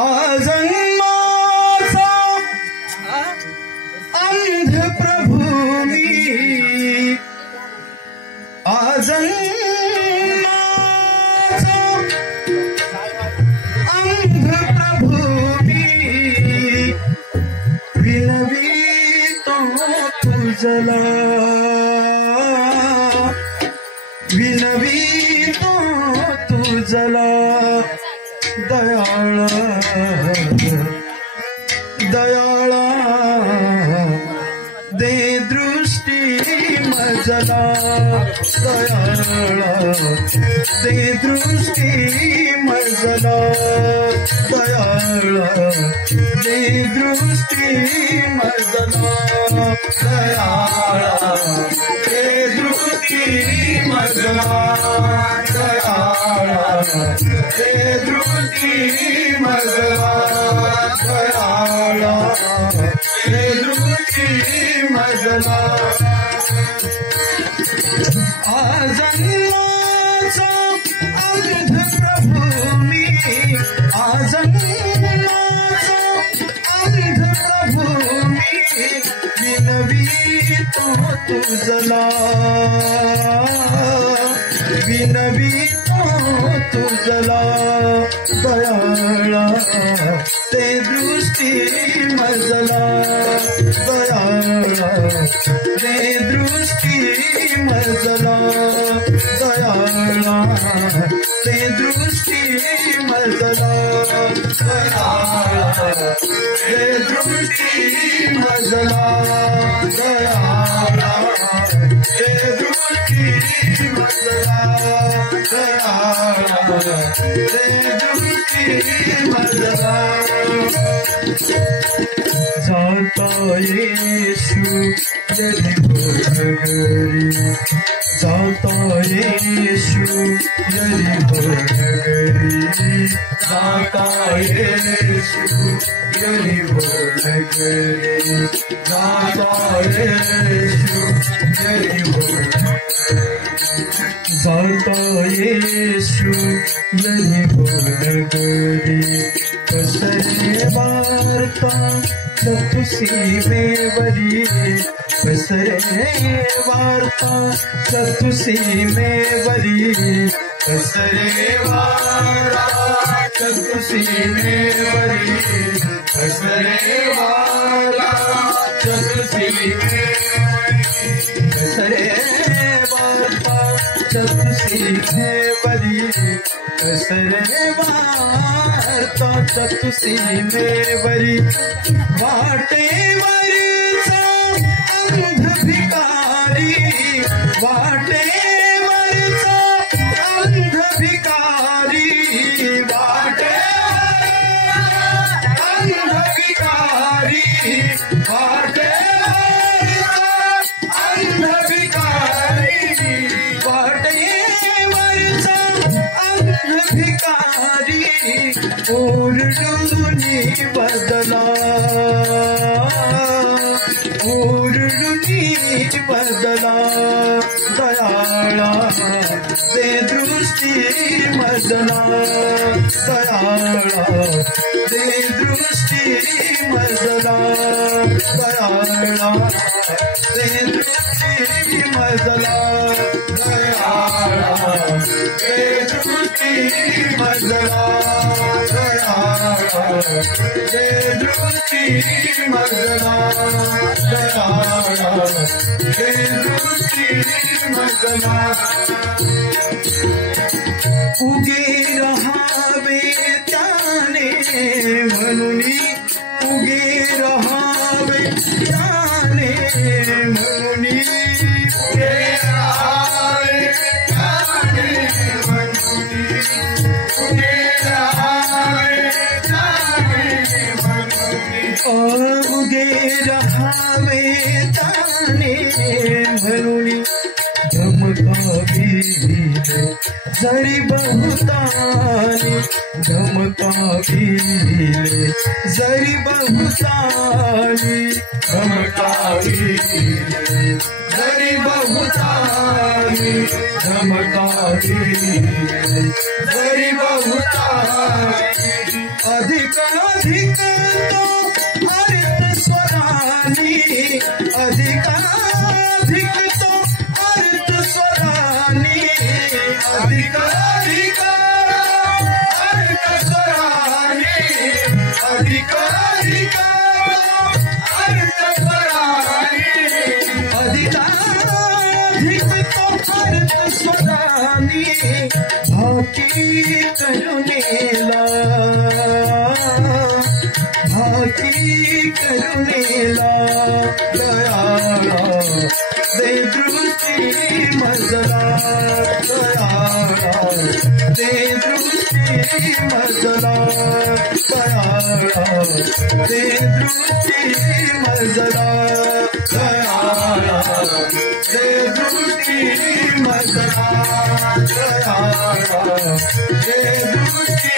आजन्माचा अंध प्रभू मी, आजन्माचा अंध प्रभू मी, विनवितो तुझला, विनवितो तुझला दयाळा दयाळा दे दृष्टी मजला, दयाळा दे दृष्टी मजला, दयाळा दे दृष्टी मजला, दयाळा दे दृष्टी मजला, दयाळा दे दृष्टी मजला, दयाळा दे दृष्टी मजला. आजन्माचा अंध प्रभू मी, आजन्माचा अंध प्रभू मी, विनवितो तुझला, विनवितो तुझला दयाळा ते दृष्टी मजला, दयाळा ते दृष्टी मजला, दयाळा ते दृष्टी मजला, दयाळा ते दृष्टी मजला, दयाळा ते दृष्टी मजला, दयाळा ते दृष्टी मजला. जाता येशू यदि घरी, जाता येशू यदि घरी, जाता येशू यदि घरी, जाता येशू यदि घरी, जाता येशू यदि घरी. पसरे वार्ता चतुसीमेवरी, पसरे वार्ता चतुसीमेवरी, पसरे वार्ता चतुसीमेवरी, पसरे वार्ता चतुसीमेवरी, पसरे वार्ता चतुसीमेवरी, पसरे वार्ता चतुसीमेवरी. वाटेवरचा अंध भिकारी, वाटेवरचा अंध भिकारी, वाटेवरचा अंध भिकारी, वाटेवरचा अंध भिकारी, वाटेवरचा अंध भिकारी, ओरडूनी बदला, ओरडूनी बदला, दयाळा दे दृष्टी मजला, दयाळा दे दृष्टी मजला, दयाळा दे दृष्टी मजला, दयाळा दे दृष्टी मजला, दयाळा दे दृष्टी मजला, दयाळा दे दृष्टी मजला. उगे रहावे त्याने म्हणून, उगे रहावे त्याने म्हणून, उगे रहावे त्याने म्हणून, उगे रहावे त्याने म्हणून, उगे रहावे त्याने म्हणून. धमकाविले जरी बहुताने, धमकाविले जरी बहुताने, धमका चमकारी जरी बहुतारी चमकारी जरी बहुतारी अधिकाधिक तो अर्थ स्वरानी अधिकाधिक तो अर्थ स्वरानी अधिकाधिक अर्थ स्वरानी अधिकाधिक अर्थ स्वरानी अधिकाधिक तो अर्थ स्वरानी भाकी करुणेला भाकी करुणेला दयाळा दे दृष्टी मजला दयाळा दे दृष्टी मजला दयाळा दे दृष्टी मजला दयाळा दे दृष्टी मजला दयाळा दे दृष्टी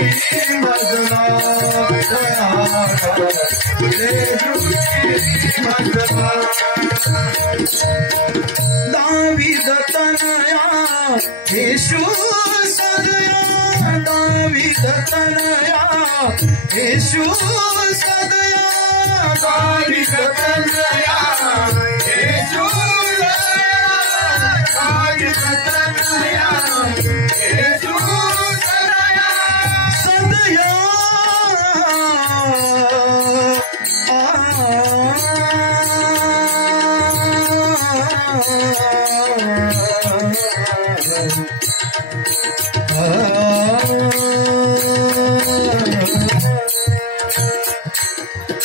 मजला दयाळा दे दृष्टी मजला दावीद तनया येशू सदया दावीद तनया येशू सदया दावीद तनया येशू दावीद तनया येशू सदया सदया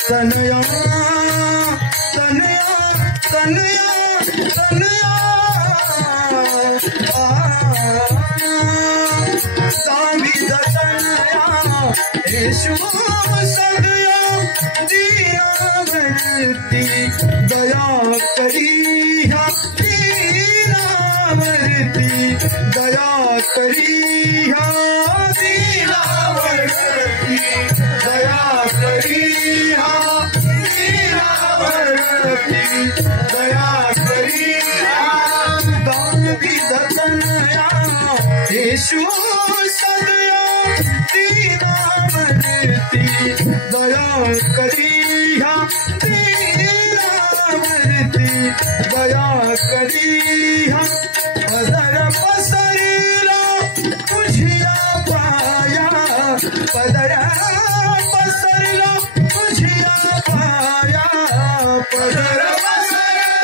तनया तनया तनया तनया दावीद तनया येशू सदया दीनावर्ती दया करिया दीनावर्ती दया करिया दीनावर्ती दया करिया दीनावर्ती दया करिया दावीद तनया येशू सदया दीनावर्ती दया करिया दीनावर्ती दया करिया पदर पसरला तुझिया पाया पदर पसरला तुझिया पाया पदर पसरला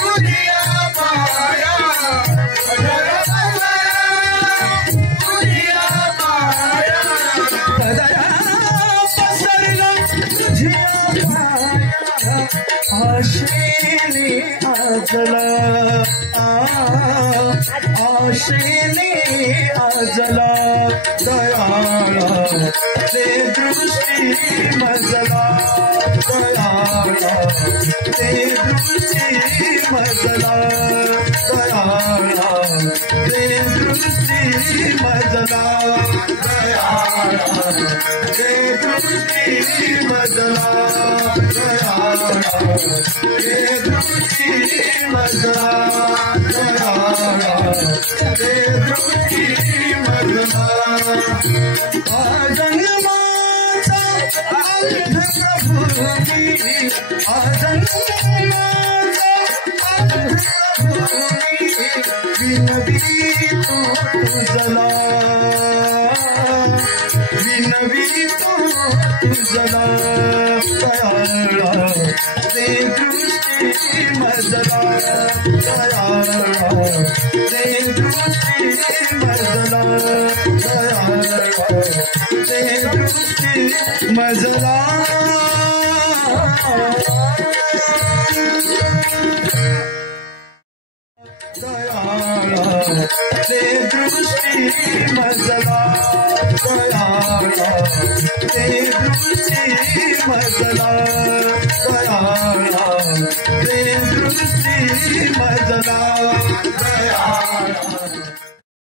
तुझिया पाया पदर पसरला तुझिया पाया पदर पसरला तुझिया पाया आशेने आजला आशेने आजला दयाळा दे दृष्टी मजला दयाळा दे दृष्टी मजला दयाळा दे दृष्टी मजला दयाळा दे दृष्टी मजला दयाळा दे दृष्टी मजला दयाळा दे दृष्टी मजला आजन्माचा अर्थ प्रभुनी आजन्माचा अर्थ प्रभुनी विनवी तू तुझला विनवी तू तुझला दयाळा दे दृष्टी मजला दयाळा दे दृष्टी मजला दयाळा दे दृष्टी मजला दयाळा दे दृष्टी मजला दयाळा दे दृष्टी मजला दयाळा दे दृष्टी मजला